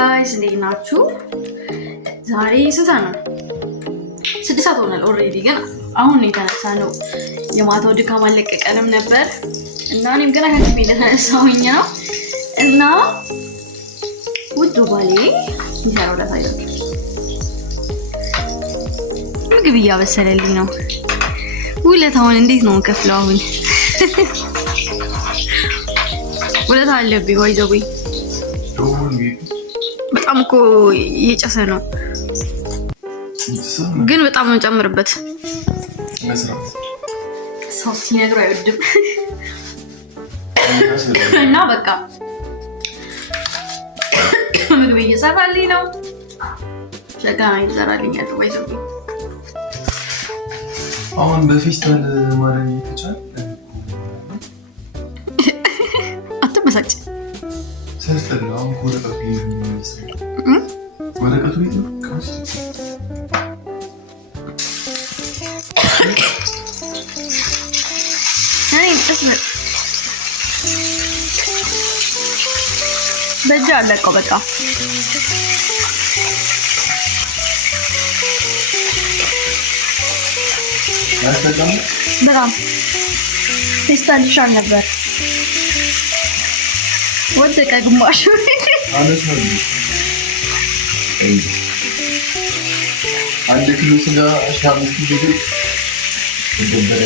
guys, እንዴት ናችሁ? ዛሬ ስንት ነው? 6 ሰዓት ሆኗል ኦሬዲ ግን አሁን ነው የተነሳነው። የማታው ድካም አለቀቀንም ነበር እና እኔም ገና ከእንቅልፌ እንደተነሳሁኝ ነው እና ውዱ ባሌ ይሰራው ላሳያችሁ። ምግብ እያበሰለልኝ ነው። ውለታውን እንዴት ነው ከፍለው አሁን ውለታ አለብኝ ወይዘውኝ በጣም እኮ እየጨሰ ነው ግን በጣም ነው ጨምርበት። ሰው ሲነግረው አይወድም እና በቃ ምግብ እየሰራልኝ ነው። ሸጋና ይዘራልኛል ወይዘውኝ አሁን በፌስታል ማረግ ይተቻል አትበሳጭ ሰስተል አሁን ወረቀቱ ይመስላል ወረቀቱ ይመስላል አይ ተስበ በጃ አለቀው በቃ በጣም ፌስታል ይሻል ነበር። ወደቀ ግማሹ አለስ ነው አንድ ኪሎ ስጋ 15 ጊዜ እንደበረ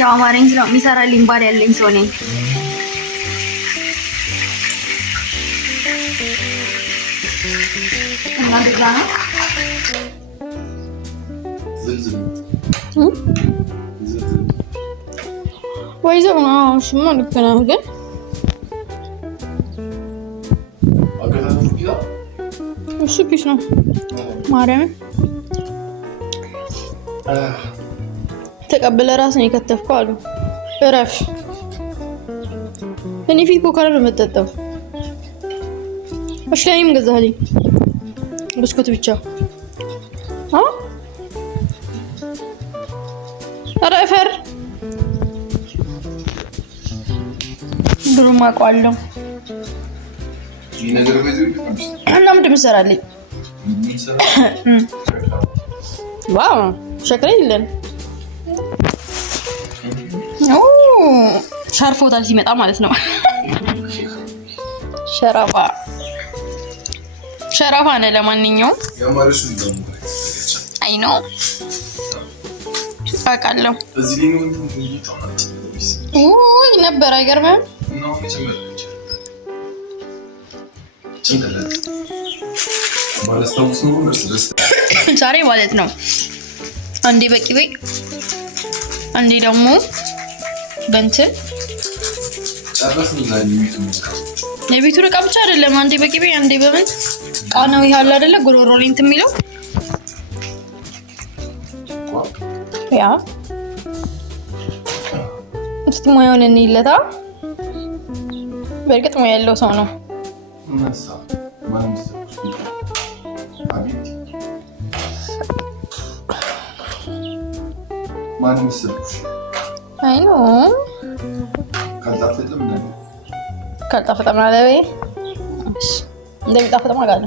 ያው አማርኛ ነው የሚሰራልኝ ባል ያለኝ ሰው ነኝ። እና ደጋ ነው ወይዘው ነው ሽማ ልክ ነው ግን እሱ ፒስ ነው ማርያም ተቀበለ ራስን የከተፍከው አሉ እረፍ። እኔ ፊት ኮካ ነው የምጠጣው። እሺ ላይም ገዛልኝ ብስኩት ብቻ ረፈር ብሩማ ቋለው ይነገር በዚህ እና ምንድን መሰራልኝ ዋው ሸክላ የለን ሻርፎታል ሲመጣ ማለት ነው። ሸራፋ ነው። ለማንኛውም ያማረሽ ነው አይ ነው አውቃለሁ። እዚህ ላይ ነው እንዴት ውይ ነበር አይገርምም? ነው መጨመርች ጭንቅላት ባለስታውስ ነው መርስ ዛሬ ማለት ነው አንዴ በቂቤ አንዴ ደግሞ በእንትን ጨረስን። ዛሬ የቤቱን ዕቃ ብቻ አይደለም አንዴ በቂቤ አንዴ በምን ቃናው ይያል አይደለ ጉሮሮ ላይ እንትን የሚለው ያ እስቲ ማየውን እንይለታ። በእርግጥ ማየ ያለው ሰው ነው ነሳ ማንስ አቢት ማንስ አይ ነው ካልጣፈጠም አለበይ እሺ እንደሚጣፈጥ ማጋለ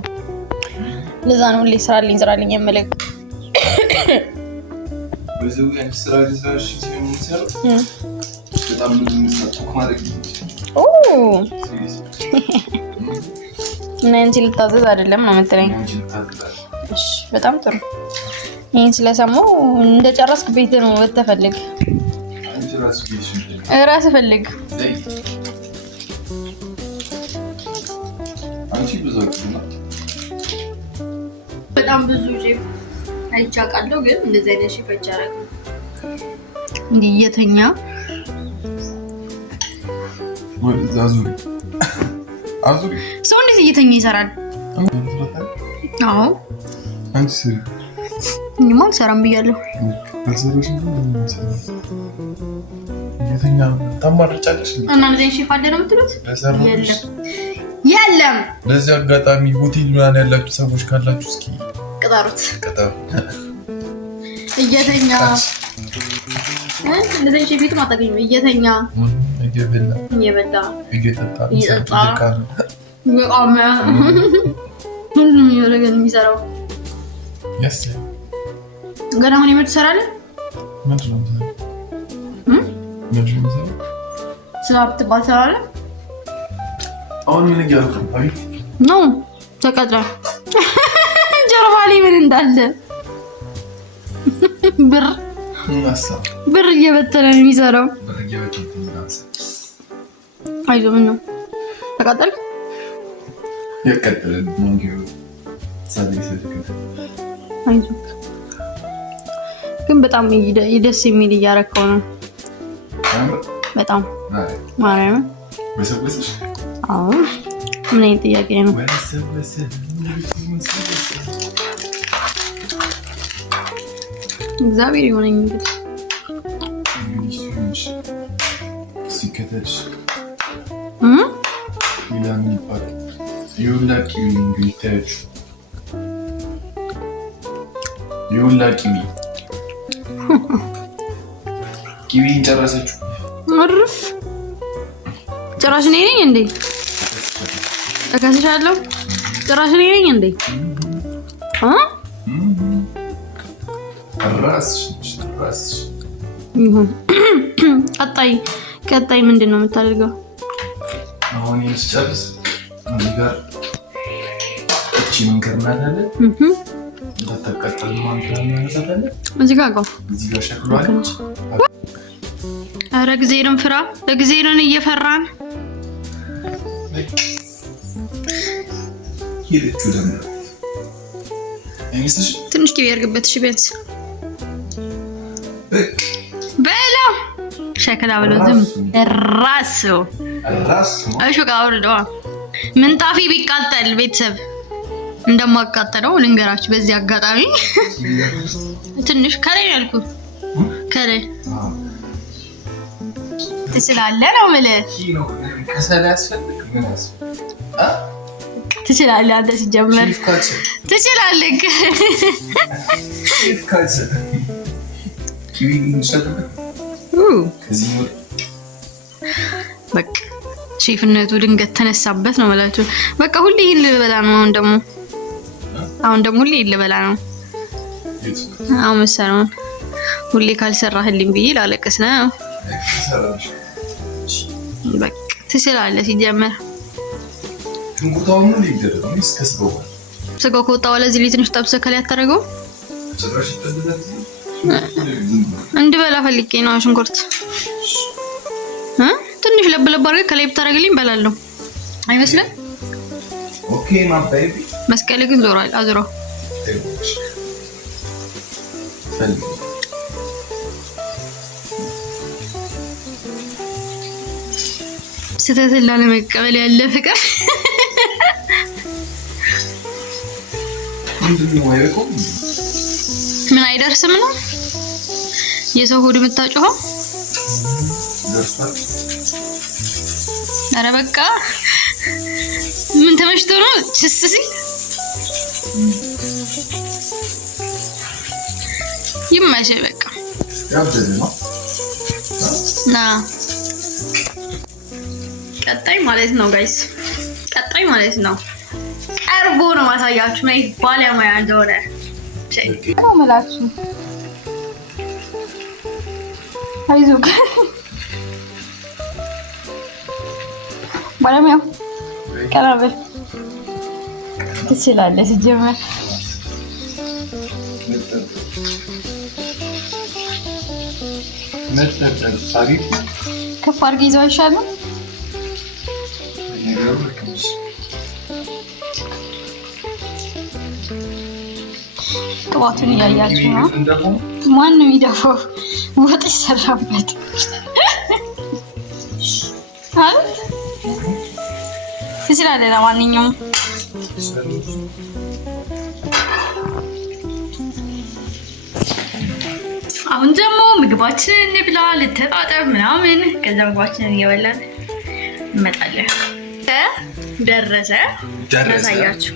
ለዛ ነው ሊሰራልኝ የምልህ በዚህ ወይ ስራ ሊሰራሽ ሲሆን በጣም ብዙ መስራት ማድረግ ኦ ነንቺ ልታዘዝ አይደለም ነው የምትለኝ? እሺ በጣም ጥሩ። ይሄን ስለሰማው እንደጨረስክ ቤት ነው ወተፈልግ ራስ ፈልግ አንቺ ብዙ በጣም ብዙ ሼፍ አይቻቃለሁ ግን እንደዚህ አይነት ሼፍ አይቻረም። እንዴ የተኛ ወይ አዙሪ ሰው እንዴት እየተኛ ይሰራል? አዎ አንቺ ስሪ እኔማ አልሰራም ብያለሁ። አልሰራሽ የተኛ ታማርጫለሽ እና እንደዚህ ሼፍ አለ ነው የምትሉት? የለም። በዚህ አጋጣሚ ሆቴል ምናምን ያላችሁ ሰዎች ካላችሁ እስኪ ቅጠሩት። እየተኛ እንደዚህ ሼፍ ማታገኙ እየተኛ እየበላ እየጠጣ በቃም ምንም ይወረገን የሚሰራው ያስ ገና አሁን የምትሰራለህ ምንድነው ስላብት ባሰራለህ አሁን ምን ይያልኩ አይ ኖ ተቀጥራ ጀርባ ላይ ምን እንዳለ ብር እየበተነ ነው የሚሰራው አይዞህ ምን ነው ተቀጠል የቀጠለ መንገው ሳዲስ አይዞህ ግን በጣም ይደስ የሚል እያረከው ነው በጣም ማርያም በሰበሰሽ አዎ ምን አይነት ጥያቄ ነው እግዚአብሔር ይሆነኝ እንግዲህ ሲከተልሽ ይላም ይባል ይውላቂ እንግዲህ ይውላቂ ኪዊን ጨረሰችው አርፍ ጭራሽ ነኝ እንዴ ተከስሻለሁ ጭራሽ ነኝ እንዴ ራስሽ ይሁን ቀጣይ ምንድነው የምታደርገው አሁን ይስጨርስ እዚህ ጋር እቺ ምን ከርናታለ ተተቀጠል ማንከራና ያሳታለ እዚህ ጋር ሸክሏለች አረ እግዚአብሔርን ፍራ እግዚአብሔርን እየፈራን ይልቹ ደም አይመስልሽ ትንሽ ቂቤ ያርግበት እሺ ቢያንስ በላ ሸክላ ብሎ ዝም ራሱ እሺ ጋውርዶ ምንጣፊ ቢቃጠል ቤተሰብ እንደማቃጠለው ልንገራችሁ በዚህ አጋጣሚ ትንሽ ከላይ ያልኩ ከላይ ትችላለህ ነው ማለት ከሰላ ያስፈልግ ምን ያስፈልግ ትችላለህ አንተ ሲጀመር ትችላለህ ካዝ ኪዊን እንሰጥበት በቃ ሼፍነቱ ድንገት ተነሳበት ነው ማለት በቃ ሁሌ ይሄን ልበላ ነው አሁን ደግሞ ሁሌ ይሄን ልበላ ነው አሁን መሰራውን ሁሌ ካልሰራህልኝ ብዬ ላለቀስ ነው በቃ ትችላለህ ሲጀመር ሽንኩርታው ምን ይደረግ ነው እስከስበው ስጋው ከወጣው ለዚህ ሊትንሽ ጠብሰህ ከላይ አታረገው ጭራሽ ይተደረግ እንድበላ ፈልጌ ነው ሽንኩርት ትንሽ ለብ አድርገህ ከላይ ብታረግልኝ በላለሁ አይመስልም ኦኬ ማ ቤቢ መስቀል ግን ዞሯል አዝሮ ስተትላ ለመቀበል ያለ ፍቅር ምን አይደርስም ነው የሰው ሆድ የምታጮኸው ኧረ በቃ ምን ተመሽቶ ነው ችስሲ ይማሽ በቃ ያብደል ነው ና ቀጣይ ማለት ነው ጋይስ ቀጣይ ማለት ነው ቀርቦ ነው ማሳያችሁ ነው ባለሙያ እንደሆነ ማለት አይዞህ ባለሙያ ቀረበል ትችላለህ ሲጀመር መጥተን ሳቢ ከፍ አድርገህ ይዘው አይሻልም ቅባቱን እያያችሁ ነው ማንም ይደፋው ወጥ ይሰራበት አይደል ትችላለህ ለማንኛውም አሁን ደግሞ ምግባችንን እንብላ ልተጣጠብ ምናምን ከዛ ምግባችንን እየበላን እንመጣለን ደረሰ ያሳያችሁ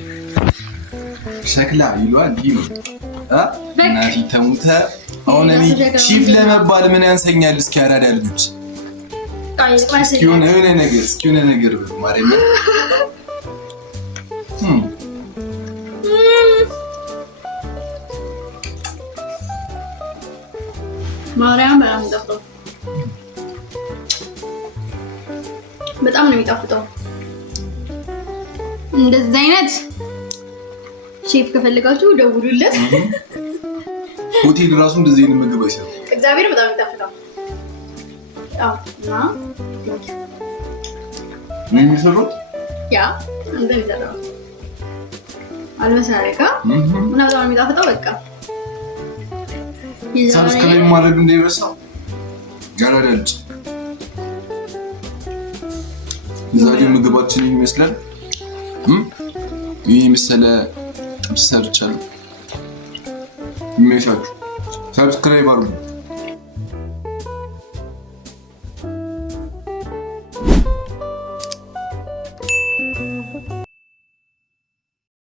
ሸክላ ይሏል ይሉ እናቲ ተሙተ አሁን እኔ ሺፍ ለመባል ምን ያንሰኛል እስኪ ያራዳ ልጆች እስኪ የሆነ ነገር ማርያም ማርያም በጣም ነው የሚጣፍጠው። እንደዚህ አይነት ሼፍ ከፈልጋችሁ ደውሉለት። ሆቴል ራሱ እንደዚህ አይነት ምግብ አይሰራም። እግዚአብሔር በጣም ይጣፍጣል። እና ምን የሚሰሩት ያ እንደሚሰራው አልመሰረካ እና በጣም የሚጣፍጠው በቃ ሰብስክራይብ ማድረግ እንዳይረሳ። ጋራዳልጭ ዛሬ ምግባችንን ይመስላል። ይህ መሰለ ጥብስ ሰርቻለሁ። ይመሻችሁ። ሰብስክራይብ አድርጉ።